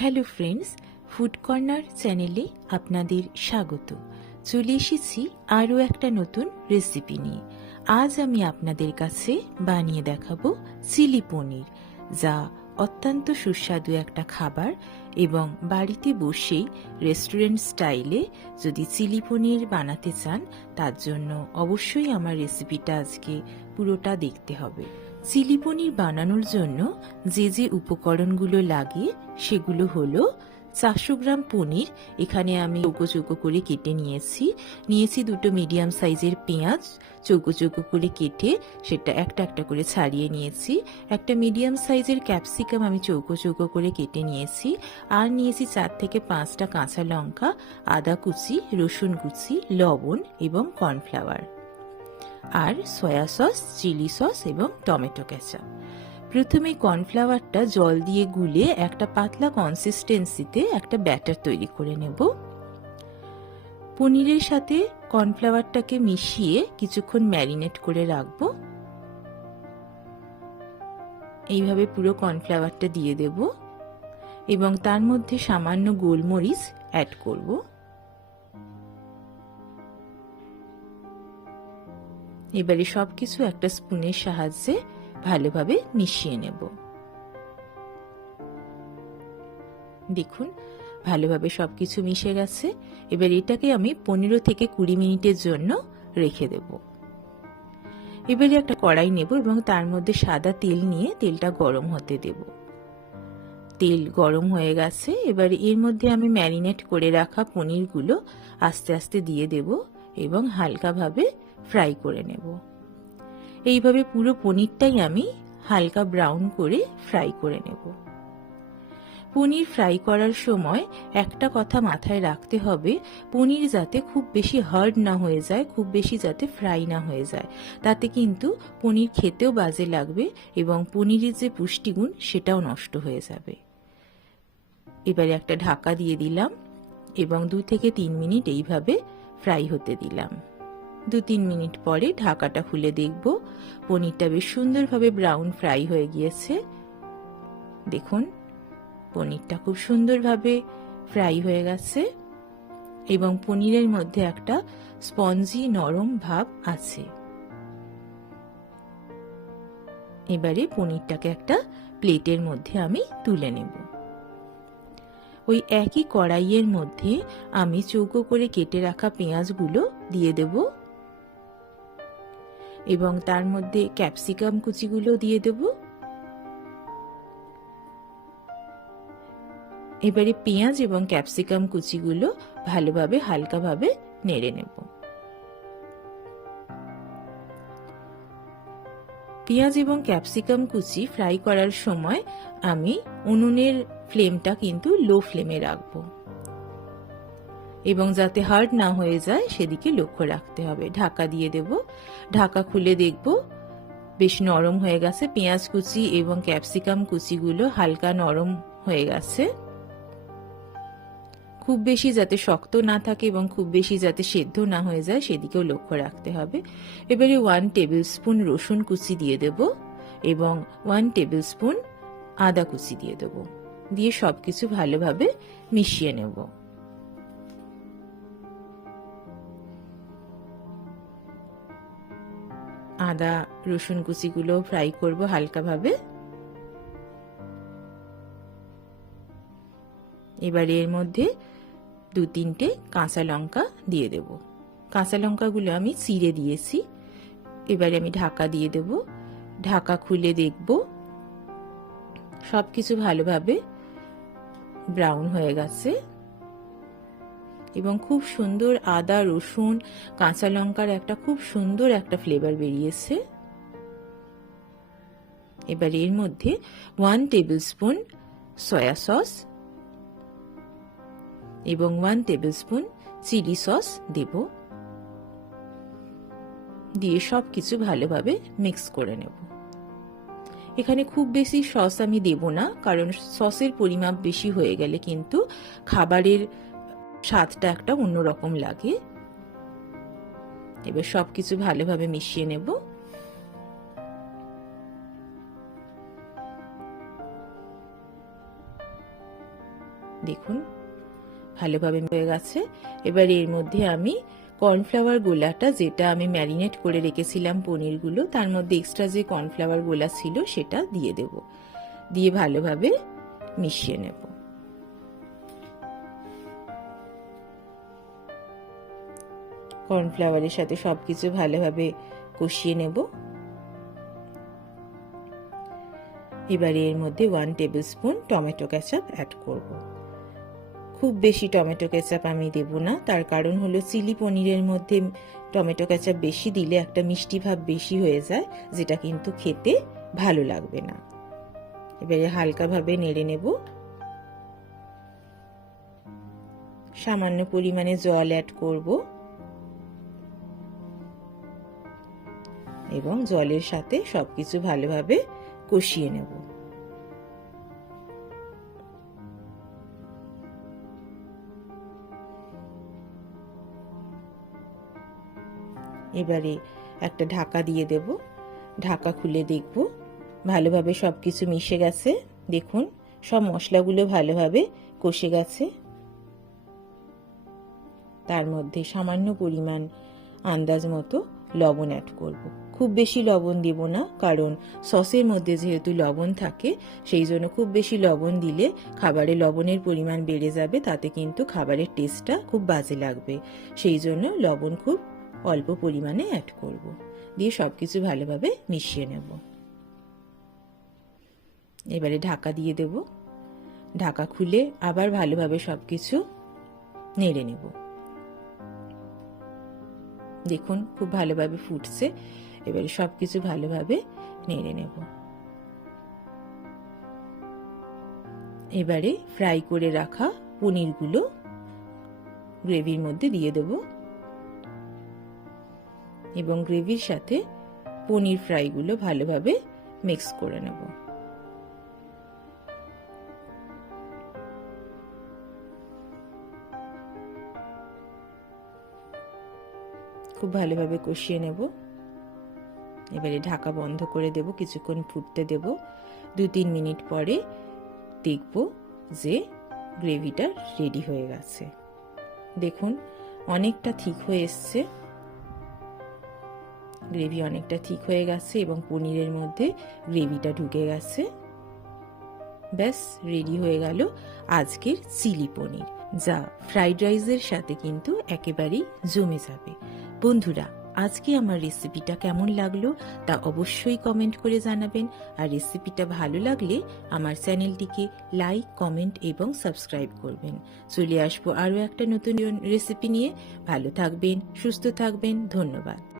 Hello friends, food corner চ্যানেলে আপনাদের স্বাগত। চলে এসেছি আরও একটা নতুন রেসিপি নিয়ে। আজ আমি আপনাদের কাছে বানিয়ে দেখাবো চিলি পনির, যা অত্যন্ত সুস্বাদু একটা খাবার এবং বাড়িতে বসেই রেস্টুরেন্ট স্টাইলে যদি চিলি পনির বানাতে চান, তার জন্য অবশ্যই আমার রেসিপিটা আজকে পুরোটা দেখতে হবে। চিলি পনির বানানোর জন্য যে যে উপকরণগুলো লাগে, সেগুলো হলো চারশো গ্রাম পনির, এখানে আমি চৌকো চৌকো করে কেটে নিয়েছি। নিয়েছি দুটো মিডিয়াম সাইজের পেঁয়াজ, চৌকো চৌকো করে কেটে সেটা একটা একটা করে ছাড়িয়ে নিয়েছি। একটা মিডিয়াম সাইজের ক্যাপসিকাম আমি চৌকো চৌকো করে কেটে নিয়েছি। আর নিয়েছি চার থেকে পাঁচটা কাঁচা লঙ্কা, আদা কুচি, রসুন কুচি, লবণ এবং কর্নফ্লাওয়ার। আর সয়া সস চিলি সস এবং টমেটো কেচাপ প্রথমে কর্নফ্লাওয়ারটা জল দিয়ে গুলে একটা পাতলা কনসিস্টেন্সিতে একটা ব্যাটার তৈরি করে নেব। পনিরের সাথে কর্নফ্লাওয়ারটাকে মিশিয়ে কিছুক্ষণ ম্যারিনেট করে রাখব। এইভাবে পুরো কর্নফ্লাওয়ারটা দিয়ে দেব এবং তার মধ্যে সামান্য গোলমরিচ অ্যাড করব। এবারে সব কিছু একটা স্পুনের সাহায্যে ভালোভাবে মিশিয়ে নেব। দেখুন, ভালোভাবে সব কিছু মিশে গেছে। এবার এটাকে আমি পনেরো থেকে কুড়ি মিনিটের জন্য রেখে দেব। এবারে একটা কড়াই নেব এবং তার মধ্যে সাদা তেল নিয়ে তেলটা গরম হতে দেব। তেল গরম হয়ে গেছে। এবার এর মধ্যে আমি ম্যারিনেট করে রাখা পনিরগুলো আস্তে আস্তে দিয়ে দেব এবং হালকাভাবে ফ্রাই করে নেব। এইভাবে পুরো পনিরটাই আমি হালকা ব্রাউন করে ফ্রাই করে নেব। পনির ফ্রাই করার সময় একটা কথা মাথায় রাখতে হবে, পনির যাতে খুব বেশি হার্ড না হয়ে যায়, খুব বেশি যাতে ফ্রাই না হয়ে যায়। তাতে কিন্তু পনির খেতেও বাজে লাগবে এবং পনিরের যে পুষ্টিগুণ সেটাও নষ্ট হয়ে যাবে। এবারে একটা ঢাকা দিয়ে দিলাম এবং দু থেকে তিন মিনিট এইভাবে ফ্রাই হতে দিলাম। দু তিন মিনিট পরে ঢাকাটা খুলে দেখব। পনিরটা বেশ সুন্দরভাবে ব্রাউন ফ্রাই হয়ে গিয়েছে। দেখুন, পনিরটা খুব সুন্দরভাবে ফ্রাই হয়ে গেছে এবং পনিরের মধ্যে একটা স্পঞ্জি নরম ভাব আছে। এবারে পনিরটাকে একটা প্লেটের মধ্যে আমি তুলে নেব। ওই একই কড়াইয়ের মধ্যে আমি চৌকো করে কেটে রাখা পেঁয়াজগুলো দিয়ে দেবো। এবং তার মধ্যে ক্যাপসিকাম কুচিগুলো দিয়ে দেব। এবারে পেঁয়াজ এবং ক্যাপসিকাম কুচিগুলো ভালোভাবে, হালকাভাবে নেড়ে নেব। পেঁয়াজ এবং ক্যাপসিকাম কুচি ফ্রাই করার সময় আমি উনুনের ফ্লেমটা কিন্তু লো ফ্লেমে রাখব। এবং যাতে হার্ড না হয়ে যায়, সেদিকে লক্ষ্য রাখতে হবে। ঢাকা দিয়ে দেব। ঢাকা খুলে দেখব। বেশ নরম হয়ে গেছে। পেঁয়াজ কুচি এবং ক্যাপসিকাম কুচিগুলো হালকা নরম হয়ে গেছে। খুব বেশি যাতে শক্ত না থাকে এবং খুব বেশি যাতে সেদ্ধ না হয়ে যায়, সেদিকেও লক্ষ্য রাখতে হবে। এবারে ওয়ান টেবিল স্পুন রসুন কুচি দিয়ে দেব এবং ওয়ান টেবিল স্পুন আদা কুচি দিয়ে দেব। দিয়ে সবকিছু ভালোভাবে মিশিয়ে নেব। আদা, রসুন কুচিগুলো ফ্রাই করব হালকাভাবে। এবার এর মধ্যে দু তিনটে কাঁচা লঙ্কা দিয়ে দেব। কাঁচা লঙ্কাগুলো আমি চিড়ে দিয়েছি। এবারে আমি ঢাকা দিয়ে দেব। ঢাকা খুলে দেখব। সব কিছু ভালোভাবে ব্রাউন হয়ে গেছে। এবং খুব সুন্দর আদা, রসুন, কাঁচা লঙ্কার একটা খুব সুন্দর একটা ফ্লেভার বেরিয়েছে। এবার এর মধ্যে one tablespoon soya sauce এবং one tablespoon chilli sauce দেব। দিয়ে সব কিছু ভালোভাবে মিক্স করে নেব। এখানে খুব বেশি সস আমি দেব না, কারণ সসের পরিমাপ বেশি হয়ে গেলে কিন্তু খাবারের স্বাদটা একটা অন্যরকম লাগে। এবার সবকিছু ভালোভাবে মিশিয়ে নেব। দেখুন, ভালোভাবে হয়ে গেছে। এবার এর মধ্যে আমি কর্নফ্লাওয়ার গোলাটা, যেটা আমি ম্যারিনেট করে রেখেছিলাম পনিরগুলো, তার মধ্যে এক্সট্রা যে কর্নফ্লাওয়ার গোলা ছিল, সেটা দিয়ে দেব। দিয়ে ভালোভাবে মিশিয়ে নেব। কর্নফ্লাওয়ারের সাথে সবকিছু ভালোভাবে কষিয়ে নেব। এবারে এর মধ্যে one tablespoon tomato ketchup add করব। খুব বেশি টমেটো কেচাপ আমি দেব না, তার কারণ হলো চিলি পনিরের মধ্যে টমেটো ক্যাচাপ বেশি দিলে একটা মিষ্টি ভাব বেশি হয়ে যায়, যেটা কিন্তু খেতে ভালো লাগবে না। এবারে হালকাভাবে নেড়ে নেব। সামান্য পরিমাণে জল অ্যাড করব। এবং জলের সাথে সবকিছু ভালোভাবে কষিয়ে নেব। এবারে একটা ঢাকা দিয়ে দেব। ঢাকা খুলে দেখব। ভালোভাবে সব কিছু মিশে গেছে। দেখুন, সব মশলাগুলো ভালোভাবে কষে গেছে। তার মধ্যে সামান্য পরিমাণ আন্দাজ মতো লবণ অ্যাড করব। খুব বেশি লবণ দেব না, কারণ সসের মধ্যে যেহেতু লবণ থাকে, সেই জন্য খুব বেশি লবণ দিলে খাবারে লবণের পরিমাণ বেড়ে যাবে, তাতে কিন্তু খাবারের টেস্টটা খুব বাজে লাগবে সেই জন্য লবণ খুব অল্প পরিমাণে অ্যাড করব। দিয়ে সব কিছু ভালোভাবে মিশিয়ে নেব এবারে ঢাকা দিয়ে দেব ঢাকা খুলে আবার ভালোভাবে সব কিছু নেড়ে নেব দেখুন, খুব ভালোভাবে ফুটছে। এবারে সব কিছু ভালোভাবে নেড়ে নেব। এবারে ফ্রাই করে রাখা পনিরগুলো গ্রেভির মধ্যে দিয়ে দেব। এবং গ্রেভির সাথে পনির ফ্রাইগুলো ভালোভাবে মিক্স করে নেব। খুব ভালোভাবে কষিয়ে নেব। এবারে ঢাকা বন্ধ করে দেব, কিছুক্ষণ ফুটতে দেব। দু তিন মিনিট পরে দেখব যে গ্রেভিটা রেডি হয়ে গেছে। দেখুন, অনেকটা ঠিক হয়ে এসছে। গ্রেভি অনেকটা ঠিক হয়ে গেছে এবং পনিরের মধ্যে গ্রেভিটা ঢুকে গেছে। ব্যাস, রেডি হয়ে গেল আজকের চিলি পনির, যা ফ্রাইড রাইসের সাথে কিন্তু একেবারেই জমে যাবে। বন্ধুরা, আজকে আমার রেসিপিটা কেমন লাগল তা অবশ্যই কমেন্ট করে জানাবেন। আর রেসিপিটা ভালো লাগলে আমার চ্যানেলটিকে লাইক কমেন্ট এবং সাবস্ক্রাইব করবেন। চলে আসব আরও একটা নতুন রেসিপি নিয়ে। ভালো থাকবেন, সুস্থ থাকবেন, ধন্যবাদ।